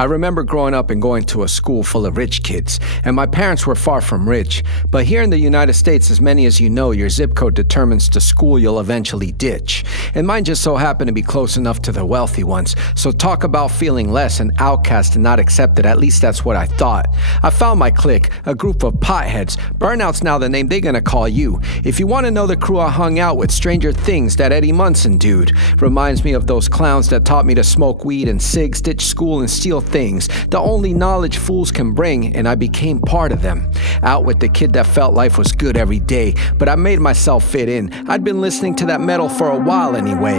I remember growing up and going to a school full of rich kids, and my parents were far from rich. But here in the United States, as many as you know, your zip code determines the school you'll eventually ditch. And mine just so happened to be close enough to the wealthy ones. So talk about feeling less, an outcast and not accepted, at least that's what I thought. I found my clique, a group of potheads. Burnout's now the name they're gonna call you. If you wanna know the crew I hung out with, Stranger Things, that Eddie Munson dude. Reminds me of those clowns that taught me to smoke weed and cigs, ditch school and steal things, the only knowledge fools can bring, and I became part of them. Out with the kid that felt life was good every day, but I made myself fit in. I'd been listening to that metal for a while anyway.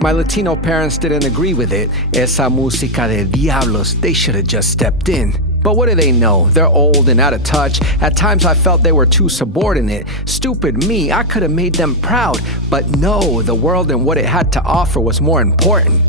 My Latino parents didn't agree with it. Esa música de diablos, they should have just stepped in. But what do they know? They're old and out of touch. At times I felt they were too subordinate. Stupid me, I could have made them proud. But no, the world and what it had to offer was more important.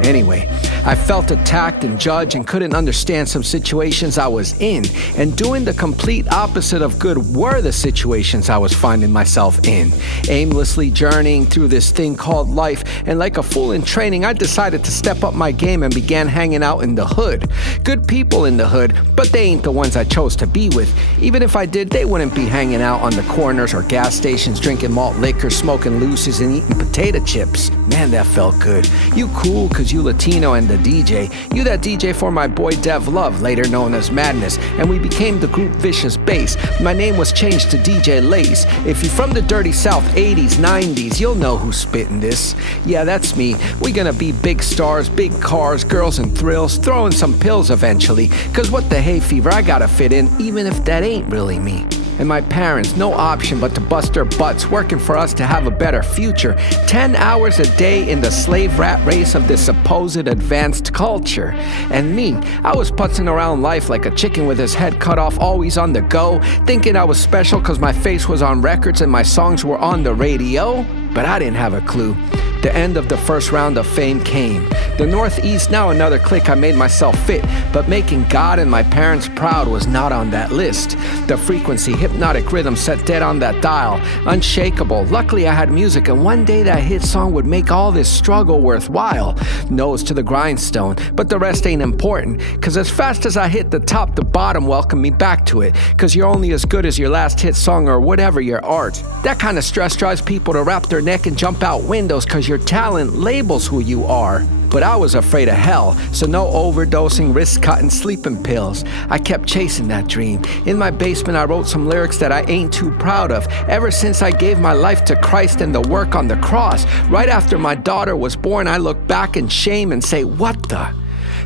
Anyway, I felt attacked and judged and couldn't understand some situations I was in. And doing the complete opposite of good were the situations I was finding myself in. Aimlessly journeying through this thing called life, and like a fool in training, I decided to step up my game and began hanging out in the hood. Good people in the hood, but they ain't the ones I chose to be with. Even if I did, they wouldn't be hanging out on the corners or gas stations, drinking malt liquor, smoking loosies, and eating potato chips. Man, that felt good. You cool, cause you Latino and the DJ. You that DJ for my boy Dev Love, later known as Madness, and we became the group Vicious Bass. My name was changed to DJ Lace. If you're from the dirty South, 80s, 90s, you'll know who's spitting this. Yeah, that's me. We gonna be big stars, big cars, girls and thrills, throwing some pills eventually. Cause what the hay fever, I gotta fit in, even if that ain't really me. And my parents, no option but to bust their butts, working for us to have a better future. 10 hours a day in the slave rat race of this supposed advanced culture. And me, I was putzing around life like a chicken with his head cut off, always on the go, thinking I was special cause my face was on records and my songs were on the radio. But I didn't have a clue. The end of the first round of fame came. The Northeast, now another clique, I made myself fit, but making God and my parents proud was not on that list. The frequency, hypnotic rhythm set dead on that dial, unshakable. Luckily I had music, and one day that hit song would make all this struggle worthwhile. Nose to the grindstone, but the rest ain't important, cause as fast as I hit the top, the bottom welcomed me back to it, cause you're only as good as your last hit song or whatever your art. That kind of stress drives people to wrap their neck and jump out windows, cause your talent labels who you are. But I was afraid of hell, so no overdosing, wrist-cutting, sleeping pills. I kept chasing that dream. In my basement, I wrote some lyrics that I ain't too proud of. Ever since I gave my life to Christ and the work on the cross, right after my daughter was born, I look back in shame and say, what the?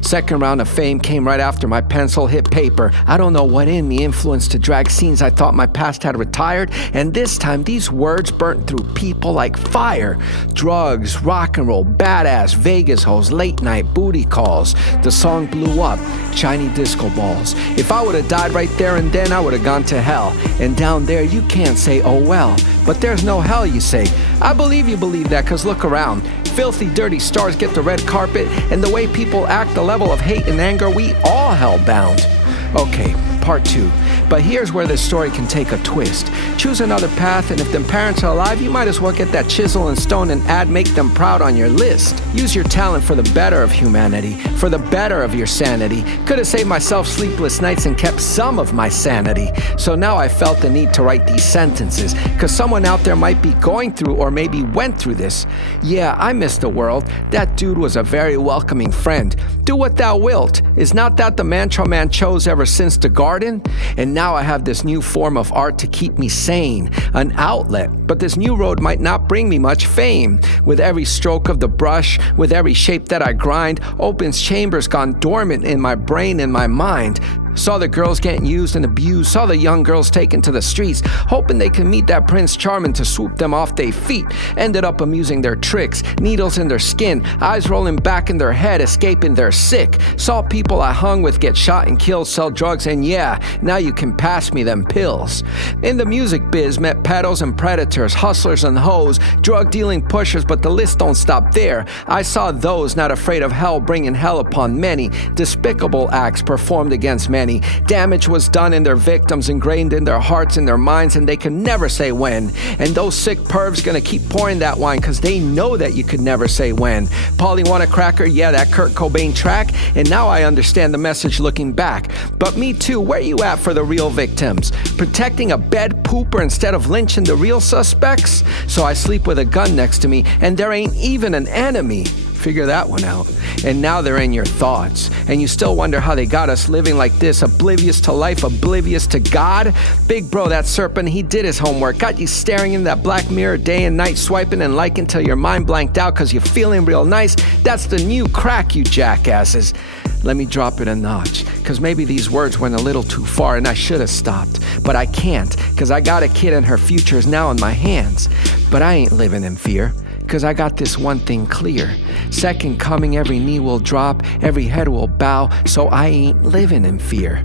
Second round of fame came right after my pencil hit paper. I don't know what in me influenced to drag scenes I thought my past had retired, and this time these words burnt through people like fire. Drugs, rock and roll, badass, Vegas hoes, late night booty calls. The song blew up, shiny disco balls. If I would've died right there and then, I would've gone to hell. And down there you can't say, oh well. But there's no hell, you say. I believe you believe that, cause look around. Filthy, dirty stars get the red carpet, and the way people act, the level of hate and anger, we all hellbound. Okay, part 2. But here's where this story can take a twist. Choose another path, and if them parents are alive, you might as well get that chisel and stone and add make them proud on your list. Use your talent for the better of humanity, for the better of your sanity. Could have saved myself sleepless nights and kept some of my sanity. So now I felt the need to write these sentences, cause someone out there might be going through or maybe went through this. Yeah, I miss the world. That dude was a very welcoming friend. Do what thou wilt. Is not that the mantra man chose ever since the garden? And now I have this new form of art to keep me sane, an outlet. But this new road might not bring me much fame. With every stroke of the brush, with every shape that I grind, opens chambers gone dormant in my brain and my mind. Saw the girls getting used and abused, saw the young girls taken to the streets, hoping they could meet that Prince Charming to swoop them off their feet. Ended up amusing their tricks, needles in their skin, eyes rolling back in their head, escaping their sick. Saw people I hung with get shot and killed, sell drugs, and yeah, now you can pass me them pills. In the music biz, met pedos and predators, hustlers and hoes, drug-dealing pushers, but the list don't stop there. I saw those not afraid of hell bringing hell upon many, despicable acts performed against man. many. Damage was done in their victims, ingrained in their hearts and their minds, and they could never say when. And those sick pervs gonna keep pouring that wine cause they know that you could never say when. Paulie want a cracker? Yeah, that Kurt Cobain track. And now I understand the message looking back. But me too, where you at for the real victims? Protecting a bed pooper instead of lynching the real suspects? So I sleep with a gun next to me and there ain't even an enemy. Figure that one out. And now they're in your thoughts. And you still wonder how they got us living like this, oblivious to life, oblivious to God? Big bro, that serpent, he did his homework. Got you staring in that black mirror day and night, swiping and liking till your mind blanked out cause you're feeling real nice. That's the new crack, you jackasses. Let me drop it a notch, cause maybe these words went a little too far and I should have stopped. But I can't, cause I got a kid and her future is now in my hands. But I ain't living in fear. Cause I got this one thing clear. Second coming, every knee will drop, every head will bow, so I ain't living in fear.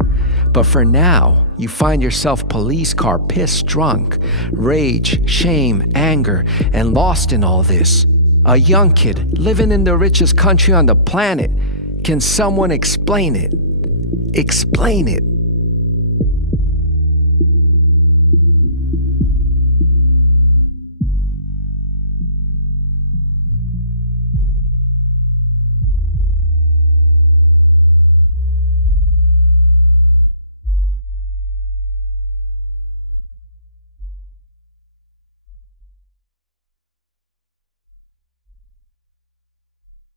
But for now, you find yourself police car pissed drunk, rage, shame, anger, and lost in all this. A young kid living in the richest country on the planet. Can someone explain it? Explain it.